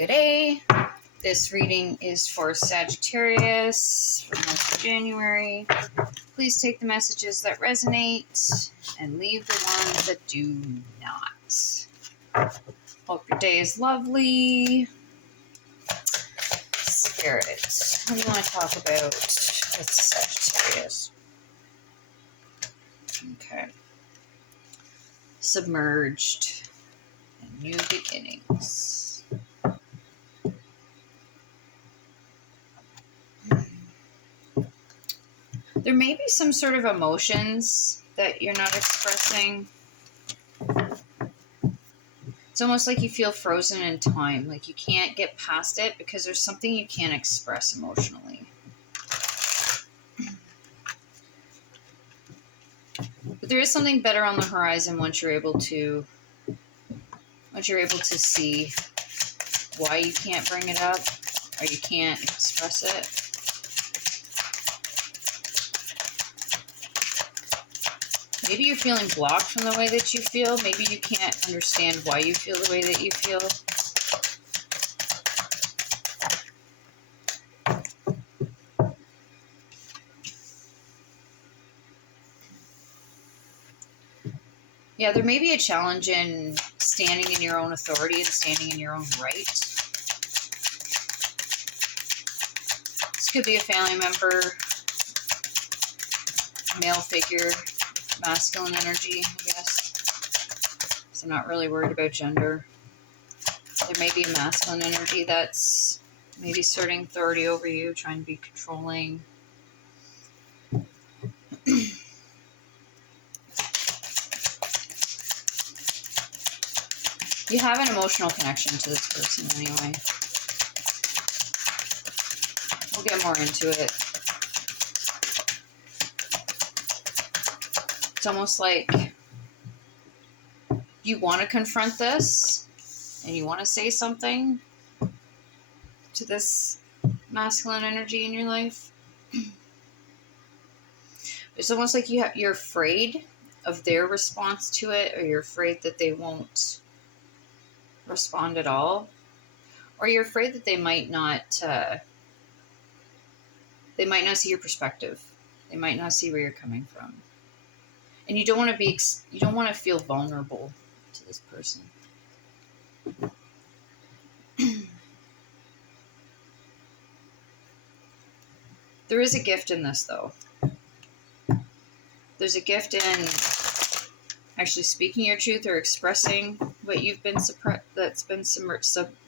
Good day. This reading is for Sagittarius for the month of January. Please take the messages that resonate and leave the ones that do not. Hope your day is lovely. Spirit, what do you want to talk about with Sagittarius? Okay. Submerged and new beginnings. There may be some sort of emotions that you're not expressing. It's almost like you feel frozen in time, like you can't get past it because there's something you can't express emotionally. But there is something better on the horizon once you're able to see why you can't bring it up or you can't express it. Maybe you're feeling blocked from the way that you feel. Maybe you can't understand why you feel the way that you feel. Yeah, there may be a challenge in standing in your own authority and standing in your own right. This could be a family member, male figure, masculine energy, I guess. So I'm not really worried about gender. There may be a masculine energy that's maybe asserting authority over you, trying to be controlling. You have an emotional connection to this person anyway. We'll get more into it. It's almost like you want to confront this and you want to say something to this masculine energy in your life. It's almost like you're afraid of their response to it, or you're afraid that they won't respond at all, or you're afraid that they might not see your perspective. They might not see where you're coming from. And you don't want to feel vulnerable to this person. There is a gift in this, though. There's a gift in actually speaking your truth or expressing what you've been that's been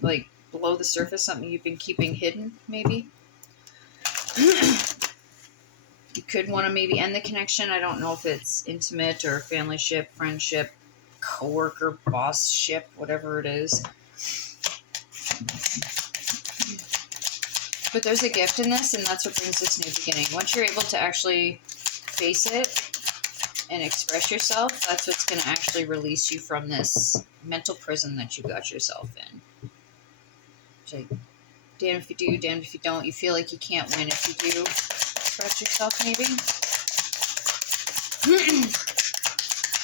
like below the surface, something you've been keeping hidden, maybe. You could want to maybe end the connection. I don't know if it's intimate or family ship, friendship, coworker, boss ship, whatever it is. But there's a gift in this, and that's what brings this new beginning. Once you're able to actually face it and express yourself, that's what's going to actually release you from this mental prison that you got yourself in. It's like, damn if you do, damn if you don't. You feel like you can't win if you do express yourself, maybe.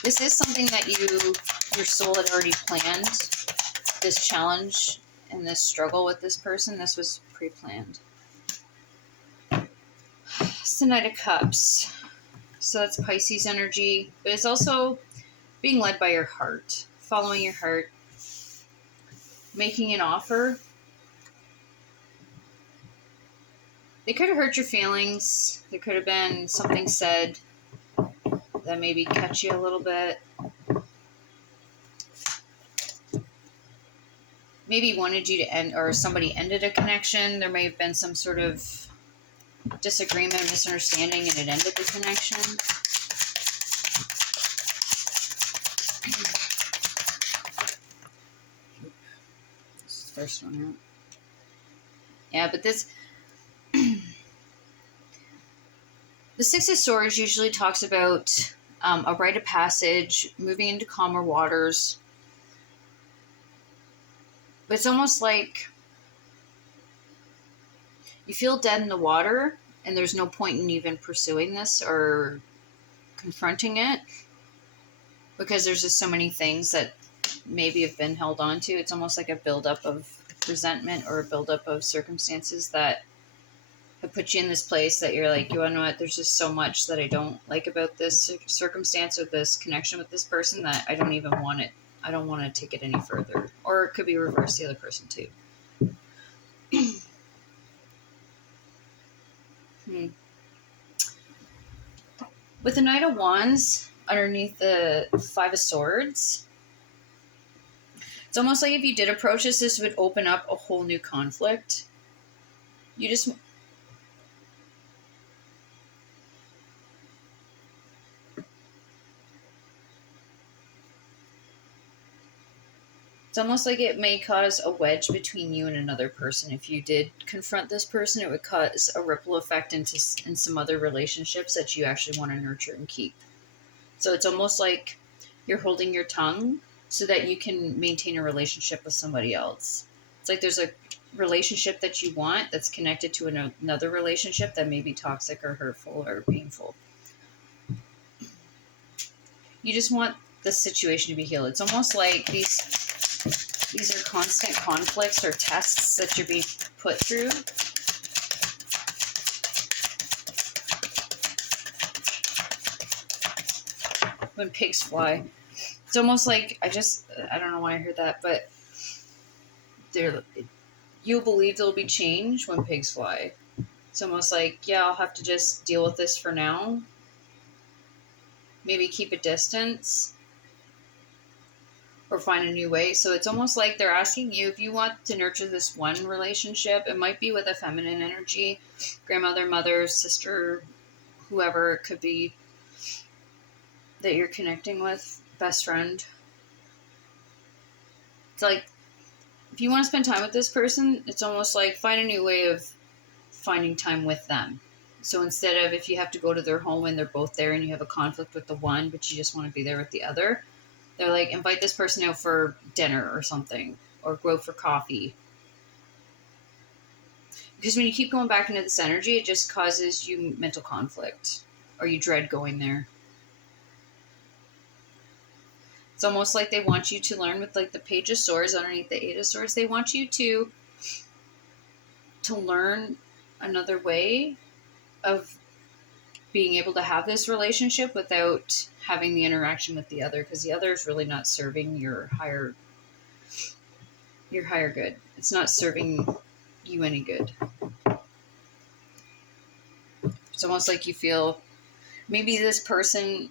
This is something that your soul had already planned. This challenge and this struggle with this person, this was pre-planned. It's the Knight of Cups. So that's Pisces energy. But it's also being led by your heart. Following your heart. Making an offer. They could have hurt your feelings. There could have been something said that maybe cut you a little bit. Maybe wanted you to end, or somebody ended a connection. There may have been some sort of disagreement, misunderstanding, and it ended the connection. This is the first one out. Yeah, but this... The Six of Swords usually talks about a rite of passage, moving into calmer waters. But it's almost like you feel dead in the water, and there's no point in even pursuing this or confronting it, because there's just so many things that maybe have been held on to. It's almost like a buildup of resentment or a buildup of circumstances that have put you in this place that you're like, you know what, there's just so much that I don't like about this circumstance or this connection with this person that I don't even want it. I don't want to take it any further. Or it could be reverse the other person too. With the Knight of Wands underneath the Five of Swords, it's almost like if you did approach this would open up a whole new conflict. You just... It's almost like it may cause a wedge between you and another person. If you did confront this person, it would cause a ripple effect in some other relationships that you actually want to nurture and keep. So it's almost like you're holding your tongue so that you can maintain a relationship with somebody else. It's like there's a relationship that you want that's connected to another relationship that may be toxic or hurtful or painful. You just want the situation to be healed. It's almost like these are constant conflicts or tests that you're being put through. When pigs fly. It's almost like, I don't know why I heard that, but you'll believe there'll be change when pigs fly. It's almost like, yeah, I'll have to just deal with this for now. Maybe keep a distance. Or find a new way. So it's almost like they're asking you if you want to nurture this one relationship. It might be with a feminine energy, grandmother, mother, sister, whoever it could be that you're connecting with, best friend. It's like, if you want to spend time with this person, it's almost like find a new way of finding time with them. So instead of, if you have to go to their home and they're both there and you have a conflict with the one, but you just want to be there with the other, they're like, invite this person out for dinner or something, or go for coffee. Because when you keep going back into this energy, it just causes you mental conflict, or you dread going there. It's almost like they want you to learn with like the Page of Swords underneath the Eight of Swords. They want you to learn another way of being able to have this relationship without having the interaction with the other, because the other is really not serving your higher good. It's not serving you any good. It's almost like you feel maybe this person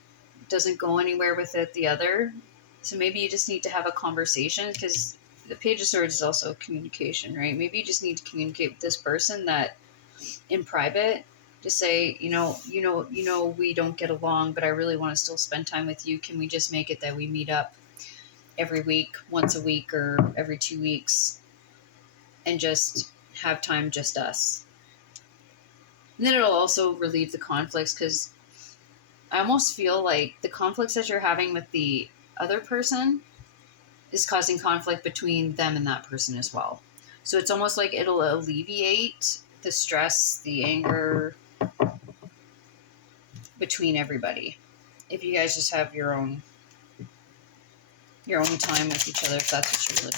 doesn't go anywhere without the other, so maybe you just need to have a conversation, because the Page of Swords is also communication, right? Maybe you just need to communicate with this person that in private. Just say, you know, we don't get along, but I really want to still spend time with you. Can we just make it that we meet up every week, once a week, or every 2 weeks, and just have time just us? And then it'll also relieve the conflicts, because I almost feel like the conflicts that you're having with the other person is causing conflict between them and that person as well. So it's almost like it'll alleviate the stress, the anger between everybody, if you guys just have your own time with each other, if that's what you really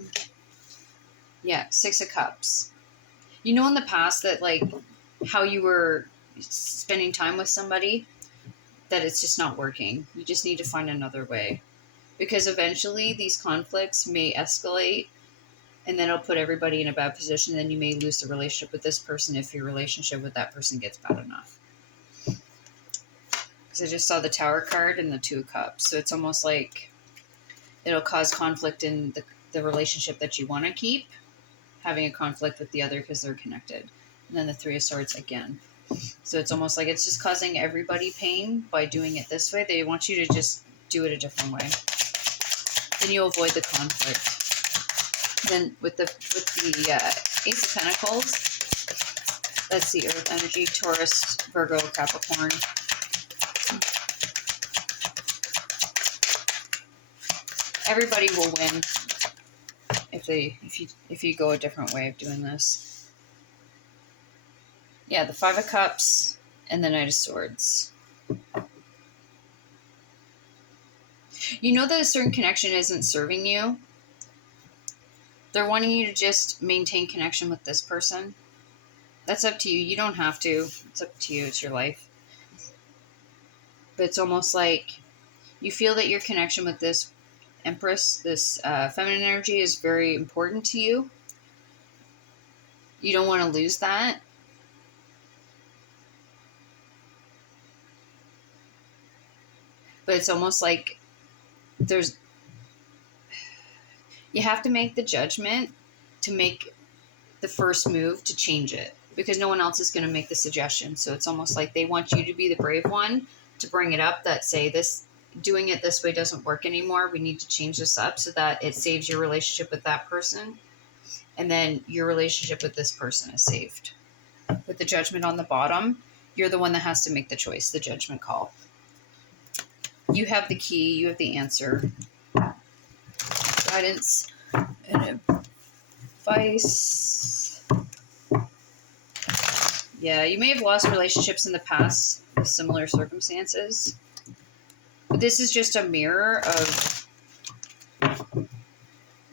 want. Yeah, Six of Cups. You know, in the past that like how you were spending time with somebody, that it's just not working. You just need to find another way, because eventually these conflicts may escalate, and then it'll put everybody in a bad position. Then you may lose the relationship with this person if your relationship with that person gets bad enough. Because I just saw the Tower card and the Two of Cups. So it's almost like it'll cause conflict in the relationship that you want to keep, having a conflict with the other because they're connected. And then the Three of Swords again. So it's almost like it's just causing everybody pain by doing it this way. They want you to just do it a different way. Then you avoid the conflict. Then with the Ace of Pentacles, that's the Earth energy, Taurus, Virgo, Capricorn. Everybody will win if you go a different way of doing this. Yeah, the Five of Cups and the Knight of Swords. You know that a certain connection isn't serving you. They're wanting you to just maintain connection with this person. That's up to you. You don't have to. It's up to you. It's your life. But it's almost like you feel that your connection with this Empress, this feminine energy, is very important to you. You don't want to lose that. But it's almost like you have to make the judgment to make the first move to change it, because no one else is going to make the suggestion. So it's almost like they want you to be the brave one to bring it up, that say, doing it this way doesn't work anymore. We need to change this up so that it saves your relationship with that person. And then your relationship with this person is saved. With the Judgment on the bottom, you're the one that has to make the choice, the judgment call. You have the key, you have the answer. Guidance and advice. Yeah, you may have lost relationships in the past with similar circumstances. But this is just a mirror of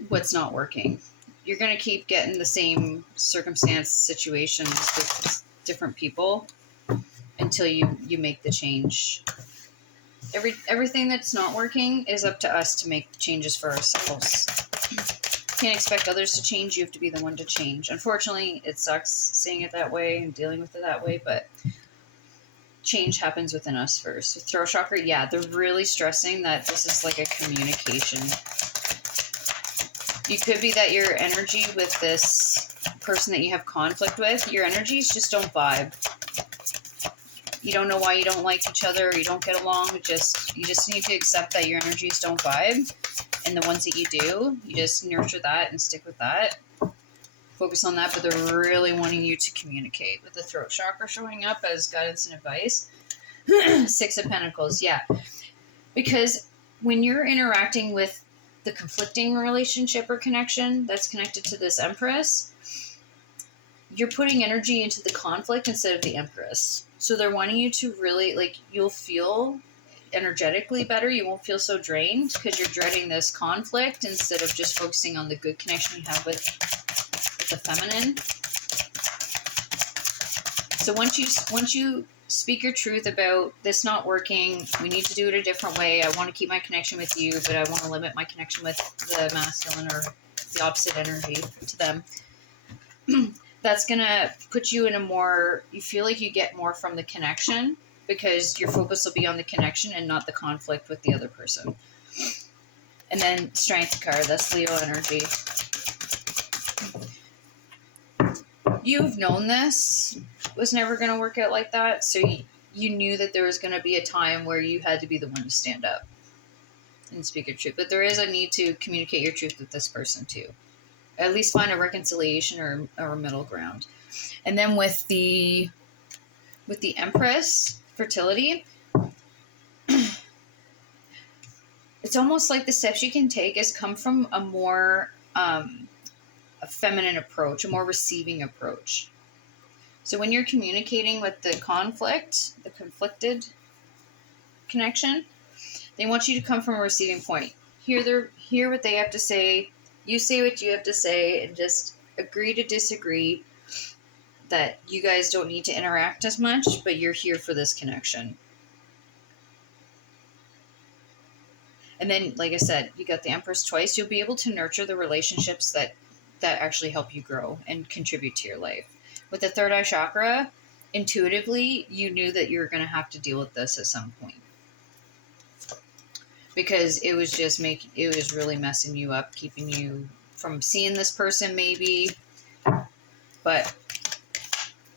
what's not working. You're going to keep getting the same circumstance, situations with different people until you make the change. Everything that's not working is up to us to make changes for ourselves. Can't expect others to change. You have to be the one to change. Unfortunately, it sucks seeing it that way and dealing with it that way, but change happens within us first. With throat chakra, yeah, they're really stressing that this is like a communication. It could be that your energy with this person that you have conflict with, your energies just don't vibe. You don't know why you don't like each other, or you don't get along. You just need to accept that your energies don't vibe. And the ones that you do, you just nurture that and stick with that. Focus on that, but they're really wanting you to communicate. With the throat chakra showing up as guidance and advice. 6 of Pentacles, yeah. Because when you're interacting with the conflicting relationship or connection that's connected to this Empress, you're putting energy into the conflict instead of the Empress. So they're wanting you to really, like, you'll feel energetically better. You won't feel so drained because you're dreading this conflict instead of just focusing on the good connection you have with the feminine. So once you speak your truth about this not working, we need to do it a different way. I want to keep my connection with you, but I want to limit my connection with the masculine or the opposite energy to them. That's going to put you in a more, you feel like you get more from the connection because your focus will be on the connection and not the conflict with the other person. And then Strength card, that's Leo energy. You've known this was never going to work out like that, so you knew that there was going to be a time where you had to be the one to stand up and speak your truth. But there is a need to communicate your truth with this person too. At least find a reconciliation or a middle ground. And then with the Empress, fertility, it's almost like the steps you can take is come from a more a feminine approach, a more receiving approach. So when you're communicating with the conflicted connection, they want you to come from a receiving point. Hear what they have to say. You say what you have to say, and just agree to disagree. That you guys don't need to interact as much, but you're here for this connection. And then, like I said, you got the Empress twice. You'll be able to nurture the relationships that actually help you grow and contribute to your life. With the third eye chakra, intuitively, you knew that you were going to have to deal with this at some point. Because it was really messing you up, keeping you from seeing this person maybe. But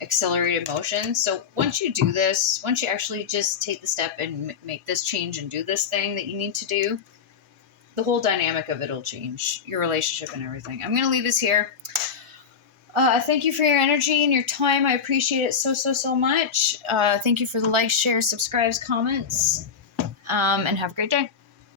accelerated motion. So once you do this, once you actually just take the step and make this change and do this thing that you need to do, the whole dynamic of it will change, your relationship and everything. I'm going to leave this here. Thank you for your energy and your time. I appreciate it so much. Thank you for the likes, shares, subscribes, comments, and have a great day.